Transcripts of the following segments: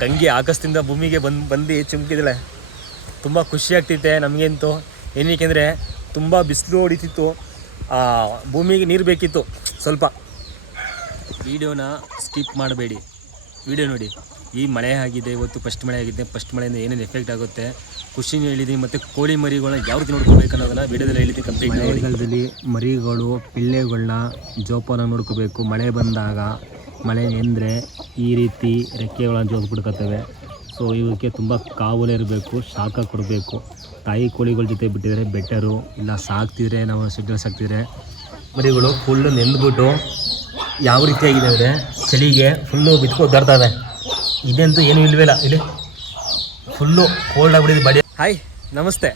ಗಂಗೆ ಆಗಸ್ತಿಂದ ಭೂಮಿಗೆ ಬಂದು ಬಂದು ಚುಮ್ಕಿದಳೆ. ತುಂಬ ಖುಷಿ ಆಗ್ತಿತ್ತೆ ನಮಗಂತೂ. ಏನಕ್ಕೆಂದರೆ ತುಂಬ ಬಿಸಿಲು ಹೊಡಿತಿತ್ತು. ಆ, ಭೂಮಿಗೆ ನೀರು ಬೇಕಿತ್ತು ಸ್ವಲ್ಪ. ವಿಡಿಯೋನ ಸ್ಕಿಪ್ ಮಾಡಬೇಡಿ. ವಿಡಿಯೋ ನೋಡಿ. ಈ ಮಳೆ ಆಗಿದೆ ಇವತ್ತು ಫಸ್ಟ್ ಮಳೆ ಆಗಿದೆ ಫಸ್ಟ್ ಮಳೆಯಿಂದ ಏನೇನು ಎಫೆಕ್ಟ್ ಆಗುತ್ತೆ ಖುಷಿನೂ ಹೇಳಿದ್ದೀನಿ ಮತ್ತು ಕೋಳಿ ಮರಿಗಳನ್ನ ಯಾವ ರೀತಿ ನೋಡ್ಕೋಬೇಕು ಅನ್ನೋದನ್ನ ವಿಡಿಯೋದಲ್ಲಿ ಹೇಳಿದ್ದೀನಿ ಕಂಪ್ಲೀಟ್ ಮಳೆಗಾಲದಲ್ಲಿ ಮರಿಗಳು ಪಿಳ್ಳೆಗಳನ್ನ ಜೋಪಾನ ನೋಡ್ಕೋಬೇಕು. ಮಳೆ ಬಂದಾಗ ಮಳೆ ನೆಂದರೆ ಈ ರೀತಿ ರೆಕ್ಕೆಗಳನ್ನು ಜೋಗಿಸ್ಬಿಡ್ಕತ್ತವೆ ಸೊ ಇವಕ್ಕೆ ತುಂಬ ಕಾವಲು ಇರಬೇಕು, ಶಾಖ ಕೊಡಬೇಕು. ತಾಯಿ ಕೋಳಿಗಳ ಜೊತೆ ಬಿಟ್ಟಿದರೆ ಬೆಟರು ಇಲ್ಲ ಸಾಕ್ತಿದ್ರೆ, ನಾವು ಸಿಗ್ನಲ್ ಸಾಕ್ತಿದ್ರೆ. ಮರಿಗಳು ಫುಲ್ಲು ನೆಂದ್ಬಿಟ್ಟು ಯಾವ ರೀತಿಯಾಗಿದೆ ಅಂದರೆ ಚಳಿಗೆ ಫುಲ್ಲು ಬಿತ್ಕೊ ಒದ್ದಾಡ್ತವೆ. ಇದಂತೂ ಏನೂ ಇಲ್ವೇ ಇಲ್ಲ. ಇಲ್ಲಿ ಫುಲ್ಲು ಕೋಲ್ಡ್ ಆಗಿಬಿಟ್ಟಿದೆ ಬಡಿ. ಹಾಯ್ ನಮಸ್ತೆ.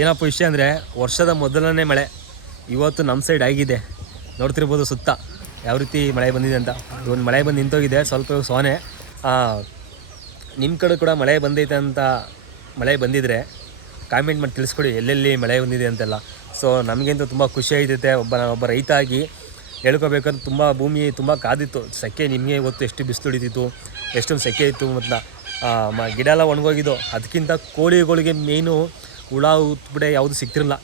ಏನಪ್ಪ ವಿಷಯ ಅಂದರೆ ವರ್ಷದ ಮೊದಲನೇ ಮಳೆ. ಇವತ್ತು ನಮ್ಮ ಸೈಡ್ ಆಗಿದೆ. ನೋಡ್ತಿರ್ಬೋದು ಸುತ್ತ. ಯಾವ ರೀತಿ ಮಳೆ ಬಂದಿದೆ ಅಂತ? ಒಂದು ಮಳೆ ಬಂದು ನಿಂತೋಗಿದೆ, ಸ್ವಲ್ಪ ಸೋನೆ. ನಿಮ್ಮ ಕಡೆ ಕೂಡ ಮಳೆ ಬಂದೈತೆ ಅಂತ ಮಳೆ ಬಂದಿದ್ರೆ ಕಾಮೆಂಟ್ ಮಾಡಿ ತಿಳಿಸ್ಕೊಡಿ, ಎಲ್ಲೆಲ್ಲಿ ಮಳೆ ಬಂದಿದೆ ಅಂತೆಲ್ಲ. ಸೊ ನಮಗಂತೂ ತುಂಬ ಖುಷಿ ಆಗ್ತೈತೆ ಒಬ್ಬ ಒಬ್ಬ ರೈತ ಆಗಿ ಹೇಳ್ಕೋಬೇಕಂತ ತುಂಬ ಭೂಮಿ ತುಂಬ ಕಾದಿತ್ತು. ಸೆಕೆ ನಿಮಗೆ ಇವತ್ತು ಎಷ್ಟು ಬಿಸಿಲು ಹಿಡಿತಿತ್ತು ಎಷ್ಟೊಂದು ಸೆಕೆ ಇತ್ತು ಮತ್ತು ಮ, ಗಿಡ ಎಲ್ಲ ಒಣಗೋಗಿದ್ದು. ಅದಕ್ಕಿಂತ ಕೋಳಿಗಳಿಗೆ ಮೇಯ್ನು ಹುಳ ಉತ್ಬಿಡೆ ಯಾವುದು ಸಿಗ್ತಿರಲಿಲ್ಲ.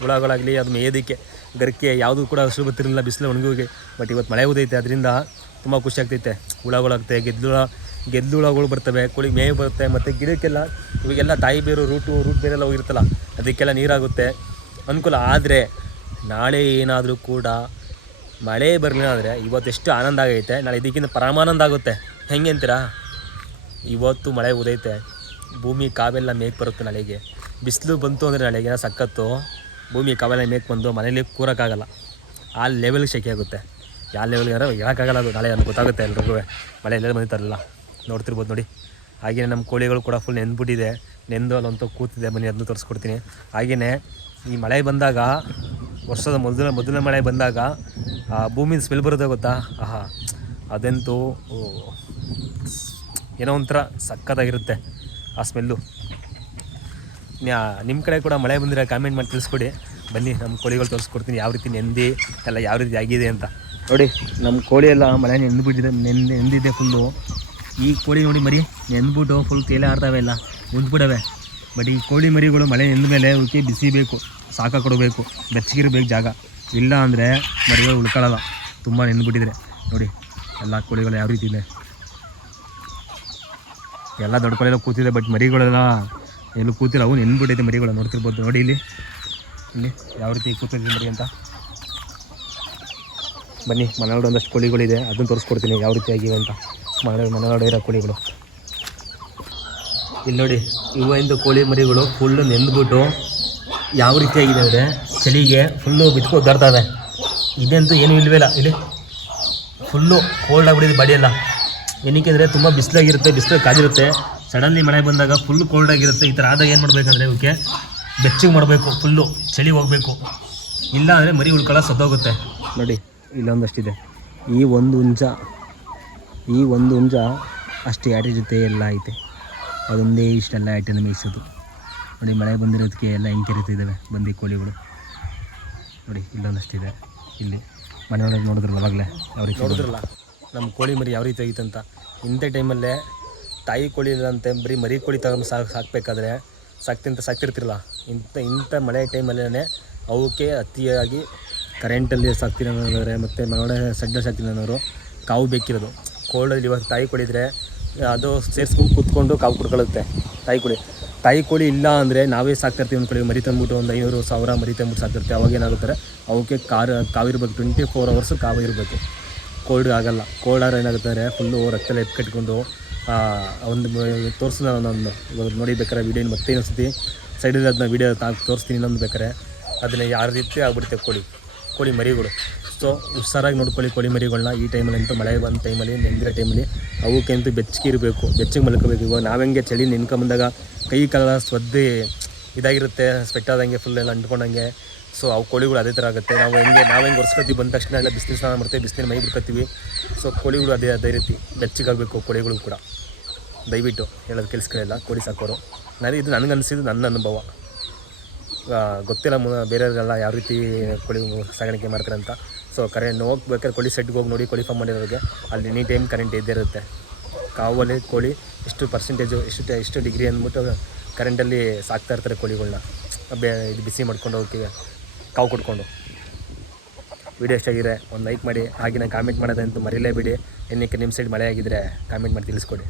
ಹುಳಗಳಾಗಲಿ, ಅದು ಮೇಯೋದಕ್ಕೆ ಗರಿಕೆ ಯಾವುದು ಕೂಡ ಹಸಿರು ಬತ್ತಿರಲಿಲ್ಲ, ಬಿಸಿಲು ಒಣಗೋಗಿ ಬಟ್ ಇವತ್ತು ಮಳೆ ಉದೈತೆ, ಅದರಿಂದ ತುಂಬ ಖುಷಿ ಆಗ್ತೈತೆ. ಹುಳಗಳಾಗ್ತವೆ ಗೆದ್ದುಳ ಗೆದ್ದುಳಗಳು ಬರ್ತವೆ, ಕೋಳಿ ಮೇವು ಬರುತ್ತೆ, ಮತ್ತು ಗಿಡಕ್ಕೆಲ್ಲ, ಇವಾಗೆಲ್ಲ ತಾಯಿ ಬೇರು ರೂಟು ರೂಟ್ ಬೇರೆಲ್ಲ ಹೋಗಿರ್ತಲ್ಲ ಅದಕ್ಕೆಲ್ಲ ನೀರಾಗುತ್ತೆ. ಅನುಕೂಲ ಆದರೆ ನಾಳೆ ಏನಾದರೂ ಕೂಡ ಮಳೆ ಬರಲಿಲ್ಲ ಇವತ್ತು ಇವತ್ತೆಷ್ಟು ಆನಂದ ಆಗೈತೆ. ನಾಳೆ ಇದಕ್ಕಿಂತ ಪರಮಾನಂದ ಆಗುತ್ತೆ. ಹೆಂಗೆ ಅಂತೀರಾ? ಇವತ್ತು ಮಳೆ ಉದೈತೆ. ಭೂಮಿ ಕಾವೆಲ್ಲ ಮೇಕ್ ಬರುತ್ತೆ ನಾಳೆಗೆ. ಬಿಸಿಲು ಬಂತು ಅಂದರೆ ನಾಳೆಗೆ ಸಖತ್ತು. ಭೂಮಿ ಕವಲೆ ಮೇಕ್ ಬಂದು ಮನೇಲಿ ಕೂರೋಕ್ಕಾಗಲ್ಲ. ಆ ಲೆವೆಲ್ಗೆ ಶೆಕೆ ಆಗುತ್ತೆ. ಯಾವ ಲೆವೆಲ್ಗೆ ಯಾರೋ ಹೇಳೋಕ್ಕಾಗಲ್ಲ ಅದು ನಾಳೆ ನನಗೆ ಗೊತ್ತಾಗುತ್ತೆ ಎಲ್ರಿಗೂ. ಮಳೆ ಎಲ್ಲೆಲ್ಲ ಬಂದಿತ್ತಾರಲ್ಲ ನೋಡ್ತಿರ್ಬೋದು ನೋಡಿ. ಹಾಗೆಯೇ ನಮ್ಮ ಕೋಳಿಗಳು ಕೂಡ ಫುಲ್ ನೆಂದ್ಬಿಟ್ಟಿದೆ ನೆಂದು ಅಲ್ಲಂತೂ ಕೂತಿದೆ ಬನ್ನಿ ಅದನ್ನು ತೋರಿಸ್ಕೊಡ್ತೀನಿ. ಹಾಗೆಯೇ ಈ ಮಳೆ ಬಂದಾಗ, ವರ್ಷದ ಮೊದಲ ಮೊದಲನೇ ಮಳೆ ಬಂದಾಗ, ಆ ಭೂಮಿನ ಸ್ಮೆಲ್ ಬರುತ್ತೆ ಗೊತ್ತಾ? ಆಹಾ. ಅದಂತೂ ಏನೋ ಒಂಥರ ಸಕ್ಕತ್ತಾಗಿರುತ್ತೆ ಆ ಸ್ಮೆಲ್ಲು ನಿಮ್ಮ ಕಡೆ ಕೂಡ ಮಳೆ ಬಂದಿರೋ ಕಾಮೆಂಟ್ ಮಾಡಿ ತಿಳಿಸ್ಕೊಡಿ. ಬನ್ನಿ ನಮ್ಮ ಕೋಳಿಗಳು ತೋರಿಸ್ಕೊಡ್ತೀನಿ. ಯಾವ ರೀತಿ ನೆಂದಿ, ಎಲ್ಲ ಯಾವ ರೀತಿ ಆಗಿದೆ ಅಂತ. ನೋಡಿ ನಮ್ಮ ಕೋಳಿ ಎಲ್ಲ ಮಳೆ ನೆಂದ್ಬಿಟ್ಟಿದೆ ನೆಂದು, ನೆಂದಿದೆ ಫುಲ್ಲು ಈ ಕೋಳಿ ನೋಡಿ ಮರಿ ನೆಂದ್ಬಿಟ್ಟು ಫುಲ್ ತೇಲೆ ಆಡ್ತಾವೆ ಎಲ್ಲ ಉಂದ್ಬಿಡವೆ ಬಟ್ ಈ ಕೋಳಿ ಮರಿಗಳು ಮಳೆ ನೆಂದ ಮೇಲೆ ಅವಕ್ಕೆ ಬಿಸಿ ಬೇಕು ಸಾಕ ಕೊಡಬೇಕು, ಬೆಚ್ಚಗಿರಬೇಕು ಜಾಗ. ಇಲ್ಲ ಅಂದರೆ ಮರಿಗಳು ಉಳ್ಕೊಳ್ಳಲ್ಲ, ತುಂಬ ನೆಂದ್ಬಿಟ್ಟಿದ್ರೆ ನೋಡಿ, ಎಲ್ಲ ಕೋಳಿಗಳು ಯಾವ ರೀತಿ ಇದೆ. ಎಲ್ಲ ದೊಡ್ಡ ಕೋಳೆಲ್ಲ ಕೂತಿದೆ ಬಟ್ ಮರಿಗಳೆಲ್ಲ ಎಲ್ಲೂ ಕೂತಿಲ್ಲ ಅವು ಎಂದ್ಬಿಟ್ಟೈತೆ ಮರಿಗಳು ನೋಡ್ತಿರ್ಬೋದು. ನೋಡಿ ಇಲ್ಲಿ. ಇಲ್ಲಿ ಯಾವ ರೀತಿ ಕೂತಿದೆ ಮರಿ ಅಂತ. ಬನ್ನಿ ಮನೆಯೊಳಗೆ ಒಂದಷ್ಟು ಕೋಳಿಗಳಿದೆ. ಅದನ್ನು ತೋರಿಸ್ಕೊಡ್ತೀನಿ ಯಾವ ರೀತಿ ಆಗಿವೆ ಅಂತ. ಮನೆ ಮನೆಯೊಳಗೆ ಇರೋ ಕೋಳಿಗಳು. ಇಲ್ಲಿ ನೋಡಿ ಇವಾಗಿಂದು ಕೋಳಿ ಮರಿಗಳು ಫುಲ್ಲು ನೆಂದ್ಬಿಟ್ಟು ಯಾವ ರೀತಿ ಆಗಿದೆ ಅಂದರೆ ಚಳಿಗೆ ಫುಲ್ಲು ಬಿತ್ಕೊ ಇದೆ. ಇದಂತೂ ಏನೂ ಇಲ್ವೇ ಇಲ್ಲ. ಇಲ್ಲಿ ಫುಲ್ಲು ಕೋಲ್ಡ್ ಆಗಿಬಿಟ್ಟಿದೆ ಬಾಡಿ ಎಲ್ಲ ಏನಕ್ಕೆ ಅಂದರೆ ತುಂಬ ಬಿಸಿಲಾಗಿರುತ್ತೆ, ಬಿಸಿಲು ಕಾದಿರುತ್ತೆ. ಸಡನ್ಲಿ ಮಳೆ ಬಂದಾಗ ಫುಲ್ ಕೋಲ್ಡ್ ಆಗಿರುತ್ತೆ. ಈ ಥರ ಆದಾಗ ಏನು ಮಾಡಬೇಕಂದ್ರೆ ಇವಕ್ಕೆ ಬೆಚ್ಚಗೆ ಮಾಡಬೇಕು ಫುಲ್ಲು ಚಳಿ ಹೋಗಬೇಕು. ಇಲ್ಲ ಅಂದರೆ ಮರಿ ಉಳ್ಕೊಳ್ಳೋ ಸತ್ತೋಗುತ್ತೆ ನೋಡಿ ಇಲ್ಲೊಂದಷ್ಟಿದೆ. ಈ ಒಂದು ಹುಂಜ ಈ ಒಂದು ಹುಂಜ ಅಷ್ಟು ಯಾಟಿ ಜೊತೆ ಎಲ್ಲ ಐತೆ. ಅದೊಂದೇ ಇಷ್ಟೆಲ್ಲ ಐಟನ್ನು ಮೇಯಿಸೋದು ನೋಡಿ ಮಳೆ ಬಂದಿರೋದಕ್ಕೆ ಎಲ್ಲ ಹೆಂಗೆ ಕೆರಿತಿದ್ದಾವೆ ಬಂದು ಕೋಳಿಗಳು. ನೋಡಿ ಇಲ್ಲೊಂದಷ್ಟಿದೆ. ಇಲ್ಲಿ ಮನೆಯೊಳಗೆ ನೋಡಿದ್ರಲ್ಲ ಅವಾಗಲೇ ಅವ್ರಿಗೆ ನೋಡಿದ್ರಲ್ಲ ನಮ್ಮ ಕೋಳಿ ಮರಿ ಯಾವ ರೀತಿ ಆಗಿತ್ತಂತ ಅಂತ ಇಂಥ ಟೈಮಲ್ಲೇ ತಾಯಿ ಕೋಳಿ ಇಲ್ಲಂತೆ ಬರೀ ಮರಿ ಕೋಳಿ ತಗೊಂಡು ಸಾಕು ಸಾಕಬೇಕಾದ್ರೆ ಸಾಕ್ತಿಂತ ಸಾಕ್ತಿರ್ತಿರಲ್ಲ ಇಂಥ ಇಂಥ ಮಳೆ ಟೈಮಲ್ಲೇ ಅವಕ್ಕೆ ಅತಿಯಾಗಿ ಕರೆಂಟಲ್ಲಿ ಸಾಕ್ತೀನಿ ಅನ್ನೋದಾದರೆ ಮತ್ತು ಮನೆ ಸಡ್ಡ ಸಾಕ್ತೀನಿ ಅನ್ನೋರು ಕಾವು ಬೇಕಿರೋದು. ಕೋಲ್ಡಲ್ಲಿ ಇವಾಗ ತಾಯಿ ಕೋಳಿ ಇದ್ರೆ ಅದು ಸೇರಿಸ್ಕೊಂಡು ಕೂತ್ಕೊಂಡು ಕಾವು ಕುಡ್ಕೊಳ್ಳುತ್ತೆ ತಾಯಿ ಕೋಳಿ. ತಾಯಿ ಕೋಳಿ ಇಲ್ಲ ಅಂದರೆ ನಾವೇ ಸಾಕ್ತಿರ್ತೀವಿ ಒಂದು ಕಡೆ ಮರಿ ತಂದ್ಬಿಟ್ಟು ಒಂದು ಐನೂರು ಸಾವಿರ ಮರಿ ತಂದ್ಬಿಟ್ಟು ಸಾಕ್ತಿರ್ತೀವಿ. ಅವಾಗ ಏನಾಗುತ್ತಾರೆ? ಅವಕ್ಕೆ ಕಾರ್ ಕಾವಿರ್ಬೇಕು ಟ್ವೆಂಟಿ ಫೋರ್ ಅವರ್ಸು ಕಾವು ಇರಬೇಕು. ಕೋಲ್ಡ್ ಆಗಲ್ಲ. ಕೋಲ್ಡ್ ಆದ್ರೆ ಏನಾಗುತ್ತಾರೆ? ಫುಲ್ಲು ರಕ್ತ ಎತ್ತು ಕಟ್ಕೊಂಡು ಒಂದು ತೋರಿಸಿದ ನಾನು ನೋಡಿ ಬೇಕಾದ್ರೆ ವೀಡಿಯೋ ಮತ್ತೆ ಇನ್ನೊಂದ್ಸತಿ ಸೈಡಲ್ಲಿ ಅದನ್ನ ವೀಡಿಯೋ ತಾ ತೋರಿಸ್ತೀನಿ ಇನ್ನೊಂದು ಬೇಕಾರೆ ಅದನ್ನ ಯಾವ ರೀತಿ ಆಗ್ಬಿಡುತ್ತೆ ಕೋಳಿ. ಕೋಳಿ ಮರಿಗಳು. ಸೊ ಹುಷಾರಾಗಿ ನೋಡ್ಕೊಳ್ಳಿ ಕೋಳಿ ಮರಿಗಳನ್ನ ಈ ಟೈಮಲ್ಲಿ ಅಂತೂ ಮಳೆ ಬಂದ ಟೈಮಲ್ಲಿ ನೆಂದಿರೋ ಟೈಮಲ್ಲಿ ಅವಕ್ಕಂತೂ ಬೆಚ್ಚಗೆ ಇರಬೇಕು ಬೆಚ್ಚಗೆ ಮಲ್ಕೋಬೇಕು. ಇವಾಗ ನಾವು ಹೆಂಗೆ ಚಳಿ ನೆನ್ಕೊಂಬಂದಾಗ ಕೈ ಕಾಲ ಸ್ವದ್ದೆ ಇದಾಗಿರುತ್ತೆ ಸ್ವೆಟ್ ಆದಂಗೆ ಫುಲ್ ಎಲ್ಲ ಅಂಟ್ಕೊಂಡಂಗೆ. ಸೊ ಅವು ಕೋಳಿಗಳು ಅದೇ ಥರ ಆಗುತ್ತೆ. ನಾವು ಹೆಂಗೆ ನಾವು ಹೆಂಗೆ ಒರೆಸ್ಕೊತೀವಿ ಬಂದ ತಕ್ಷಣ ಎಲ್ಲ ಬಿಸಿನೀರು ಸ್ನಾನ ಮಾಡ್ತೀವಿ ಬಿಸಿಲಿನ ಮೈ ಬಿಡ್ಕೊತೀವಿ ಸೊ ಕೋಳಿಗಳು ಅದೇ ಅದೇ ರೀತಿ ಬೆಚ್ಚಗಾಗಬೇಕು ಕೋಳಿಗಳು ಕೂಡ. ದಯವಿಟ್ಟು ಹೇಳೋದು ಕೆಲಸಗಳೆಲ್ಲ ಕೋಳಿ ಸಾಕೋರು. ನಾನು, ಇದು ನನಗೆ ಅನಿಸಿದ್ದು ನನ್ನ ಅನುಭವ. ಗೊತ್ತಿಲ್ಲ ಮು ಬೇರೆಯವರೆಲ್ಲ ಯಾವ ರೀತಿ ಕೋಳಿ ಸಾಗಾಣಿಕೆ ಮಾಡ್ತಾರೆ ಅಂತ. ಸೊ ಕರೆಂಟ್ ಹೋಗ್ಬೇಕಾದ್ರೆ ಕೋಳಿ ಸೆಟ್ಗೆ ಹೋಗಿ ನೋಡಿ ಕೋಳಿ ಫಾರ್ಮ್ ಮಾಡಿರೋರಿಗೆ. ಅಲ್ಲಿ ಎನಿ ಟೈಮ್ ಕರೆಂಟ್ ಇದ್ದೇ ಇರುತ್ತೆ. ಕಾವಲ್ಲಿ ಕೋಳಿ ಎಷ್ಟು ಪರ್ಸೆಂಟೇಜು ಎಷ್ಟು ಎಷ್ಟು ಡಿಗ್ರಿ ಅಂದ್ಬಿಟ್ಟು ಕರೆಂಟಲ್ಲಿ ಸಾಕ್ತಾ ಇರ್ತಾರೆ ಕೋಳಿಗಳನ್ನ ಬೇ ಇದು ಬಿಸಿ ಮಾಡ್ಕೊಂಡು ಹೋಗ್ತೀವಿ ಕಾವು ಕೊಟ್ಕೊಂಡು. ವಿಡಿಯೋ ಎಷ್ಟಾಗಿದೆ ಒಂದು ಲೈಕ್ ಮಾಡಿ, ಹಾಗೆ ಕಾಮೆಂಟ್ ಮಾಡೋದಂತೂ ಮರೀಲೇಬೇಡಿ. ಇನ್ನಕ್ಕೆ ನಿಮ್ಮ ಸೈಡ್ ಮಳೆ ಆಗಿದ್ದರೆ ಕಾಮೆಂಟ್ ಮಾಡಿ ತಿಳಿಸ್ಕೊಡಿ.